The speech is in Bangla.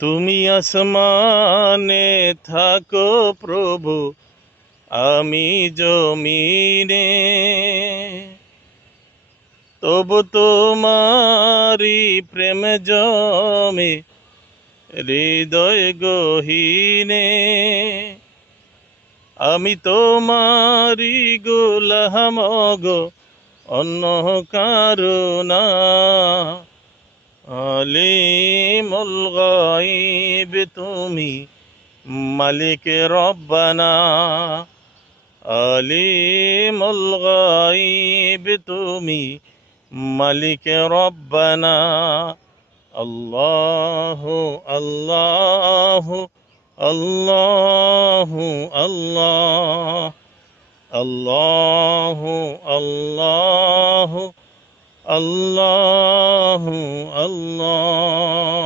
তুমি আসমানে থাকো প্রভু, আমি জমিনে, তবু তোমারি প্রেম জমে হৃদয় গহীনে। আমি তোমারি গোলাম গো, অন্য কারো না। আলিমুল গায়ব তুমি, মালিক রব্বানা। আলিমুল গায়ব তুমি, মালিক রব্বানা। আল্লাহু আল্লাহু আল্লাহু আল্লাহ, আল্লাহু আল্লাহু আল্লাহু আল্লাহ।